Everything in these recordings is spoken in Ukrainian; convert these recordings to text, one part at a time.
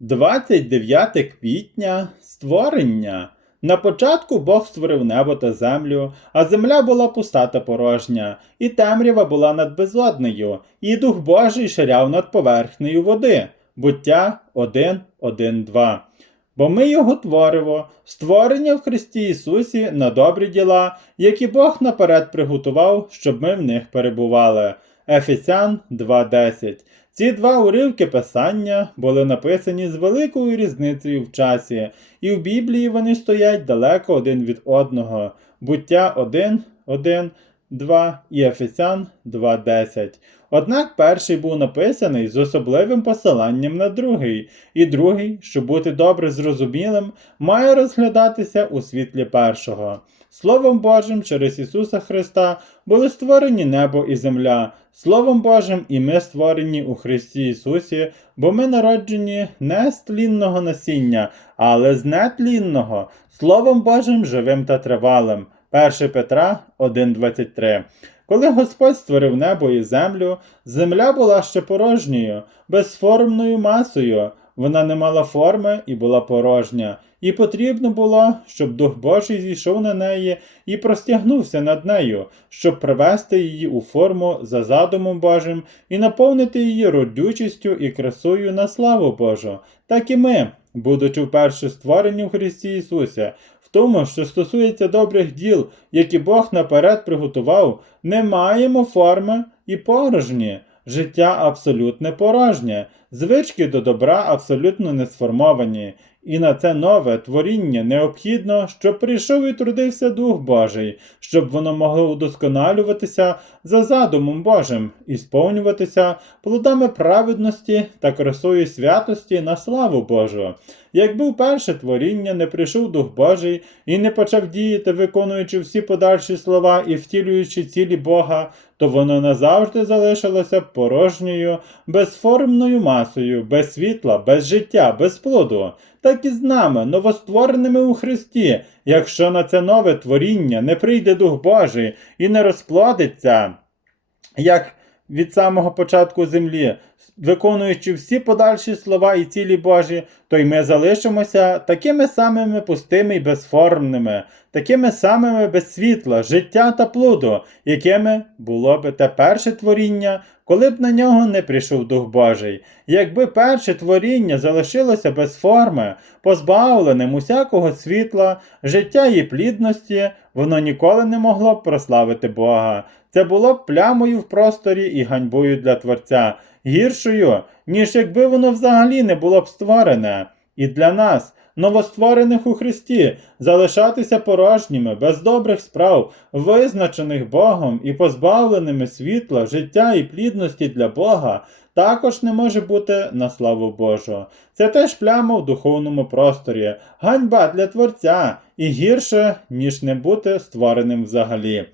29 квітня створення. На початку Бог створив небо та землю, а земля була пуста та порожня, і темрява була над безоднею, і Дух Божий ширяв над поверхнею води. Буття 1, 1, 2. Бо ми його творимо, створення в Христі Ісусі на добрі діла, які Бог наперед приготував, щоб ми в них перебували. Ефесян 2.10 ці два уривки писання були написані з великою різницею в часі, і в Біблії вони стоять далеко один від одного. Буття 1, 1, 2 і Ефесян 2.10. Однак перший був написаний з особливим посиланням на другий, і другий, щоб бути добре зрозумілим, має розглядатися у світлі першого. Словом Божим через Ісуса Христа були створені небо і земля. Словом Божим і ми створені у Христі Ісусі, бо ми народжені не з тлінного насіння, але з нетлінного, Словом Божим живим та тривалим. 1 Петра 1.23 Коли Господь створив небо і землю, земля була ще порожньою, безформною масою. Вона не мала форми і була порожня, і потрібно було, щоб Дух Божий зійшов на неї і простягнувся над нею, щоб привести її у форму за задумом Божим і наповнити її родючістю і красою на славу Божу. Так і ми, будучи вперше створені в Христі Ісуся, в тому, що стосується добрих діл, які Бог наперед приготував, не маємо форми і порожні. Життя абсолютне порожнє, звички до добра абсолютно не сформовані, і на це нове творіння необхідно, щоб прийшов і трудився Дух Божий, щоб воно могло удосконалюватися за задумом Божим і сповнюватися плодами праведності та красою святості на славу Божу. Якби вперше творіння не прийшов Дух Божий і не почав діяти, виконуючи всі подальші слова і втілюючи цілі Бога, то воно назавжди залишилося порожньою, безформною масою, без світла, без життя, без плоду. Так і з нами, новоствореними у Христі, якщо на це нове творіння не прийде Дух Божий і не розплодиться, як від самого початку землі, виконуючи всі подальші слова і цілі Божі, то й ми залишимося такими самими пустими і безформними, такими самими без світла, життя та плоду, якими було би те перше творіння, коли б на нього не прийшов Дух Божий. Якби перше творіння залишилося без форми, позбавленим усякого світла, життя і плідності, воно ніколи не могло б прославити Бога. Це було б плямою в просторі і ганьбою для Творця, гіршою, ніж якби воно взагалі не було б створене. І для нас, новостворених у Христі, залишатися порожніми, без добрих справ, визначених Богом і позбавленими світла, життя і плідності для Бога, також не може бути на славу Божу. Це теж пляма в духовному просторі, ганьба для Творця і гірше, ніж не бути створеним взагалі.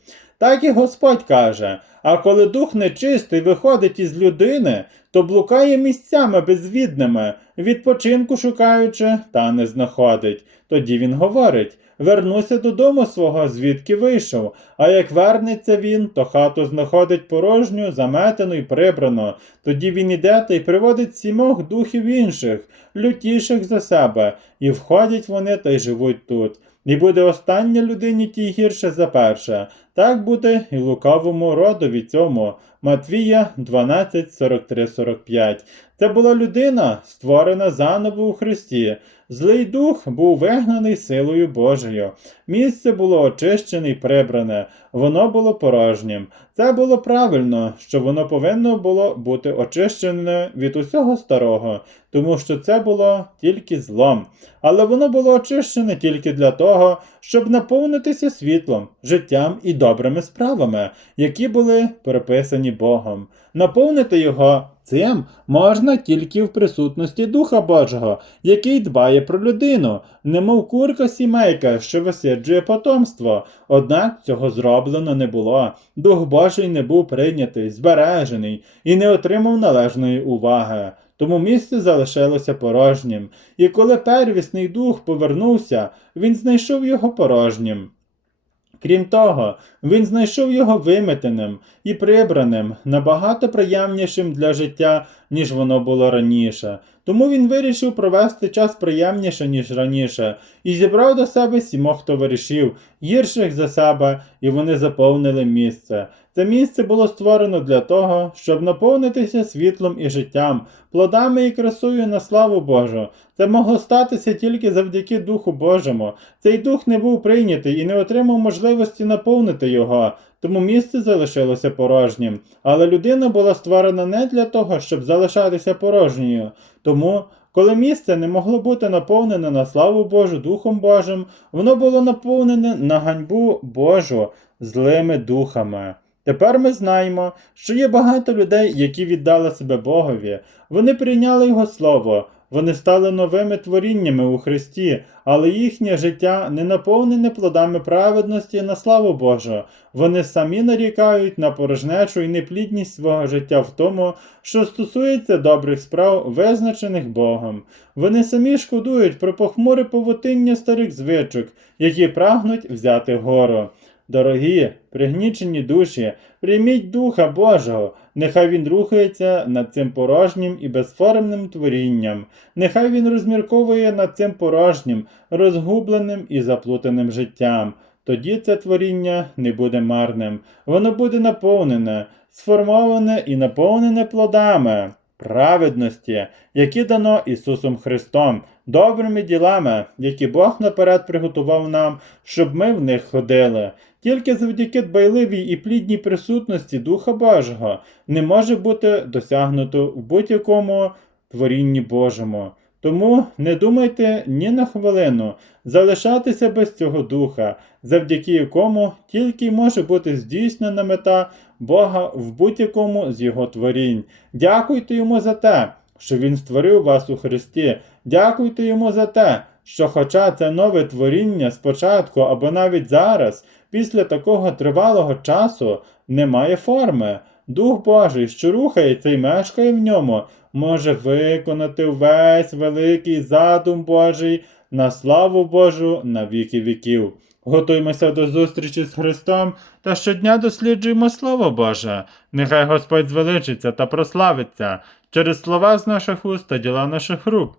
Так і Господь каже: а коли дух нечистий виходить із людини, то блукає місцями безвідними, відпочинку шукаючи, та не знаходить. Тоді він говорить: Вернуся додому свого, звідки вийшов. А як вернеться він, то хату знаходить порожню, заметену й прибрану. Тоді він іде та й приводить сімох духів інших, лютіших за себе, і входять вони та й живуть тут. І буде остання людині тій гірше за перше. Так буде і лукавому родові цьому. Матвія 12, 43, 45. Це була людина, створена заново у Христі. Злий дух був вигнаний силою Божою. Місце було очищене й прибране, воно було порожнім. Це було правильно, що воно повинно було бути очищене від усього старого, тому що це було тільки злом. Але воно було очищене тільки для того, щоб наповнитися світлом, життям і добрими справами, які були приписані Богом. Наповнити його цим можна тільки в присутності Духа Божого, який дбає про людину, немов курка сімейка, що висиджує потомство. Однак цього зроблено не було. Дух Божий не був прийнятий, збережений і не отримав належної уваги. Тому місце залишилося порожнім, і коли первісний дух повернувся, він знайшов його порожнім. Крім того, він знайшов його виметеним і прибраним, набагато приємнішим для життя, ніж воно було раніше. Тому він вирішив провести час приємніше, ніж раніше, і зібрав до себе сімох товаришів, гірших за себе, і вони заповнили місце. Це місце було створено для того, щоб наповнитися світлом і життям, плодами і красою на славу Божу. Це могло статися тільки завдяки Духу Божому. Цей дух не був прийнятий і не отримав можливості наповнити його, тому місце залишилося порожнім. Але людина була створена не для того, щоб залишатися порожньою. Тому, коли місце не могло бути наповнене на славу Божу Духом Божим, воно було наповнене на ганьбу Божу злими духами. Тепер ми знаємо, що є багато людей, які віддали себе Богові. Вони прийняли Його Слово, вони стали новими творіннями у Христі, але їхнє життя не наповнене плодами праведності на славу Божу. Вони самі нарікають на порожнечу і неплідність свого життя в тому, що стосується добрих справ, визначених Богом. Вони самі шкодують про похмуре повутиння старих звичок, які прагнуть взяти гору. Дорогі, пригнічені душі, прийміть Духа Божого, нехай Він рухається над цим порожнім і безформним творінням, нехай Він розмірковує над цим порожнім, розгубленим і заплутаним життям. Тоді це творіння не буде марним, воно буде наповнене, сформоване і наповнене плодами праведності, які дано Ісусом Христом, добрими ділами, які Бог наперед приготував нам, щоб ми в них ходили. Тільки завдяки дбайливій і плідній присутності Духа Божого не може бути досягнуто в будь-якому творінні Божому. Тому не думайте ні на хвилину залишатися без цього духа, завдяки якому тільки може бути здійснена мета Бога в будь-якому з його творінь. Дякуйте йому за те, що Він створив вас у Христі. Дякуйте йому за те, що, хоча це нове творіння спочатку або навіть зараз, після такого тривалого часу не має форми. Дух Божий, що рухається і мешкає в ньому, може виконати весь великий задум Божий на славу Божу на віки віків. Готуймося до зустрічі з Христом та щодня досліджуємо Слово Боже. Нехай Господь звеличиться та прославиться через слова з наших уст та діла наших рук.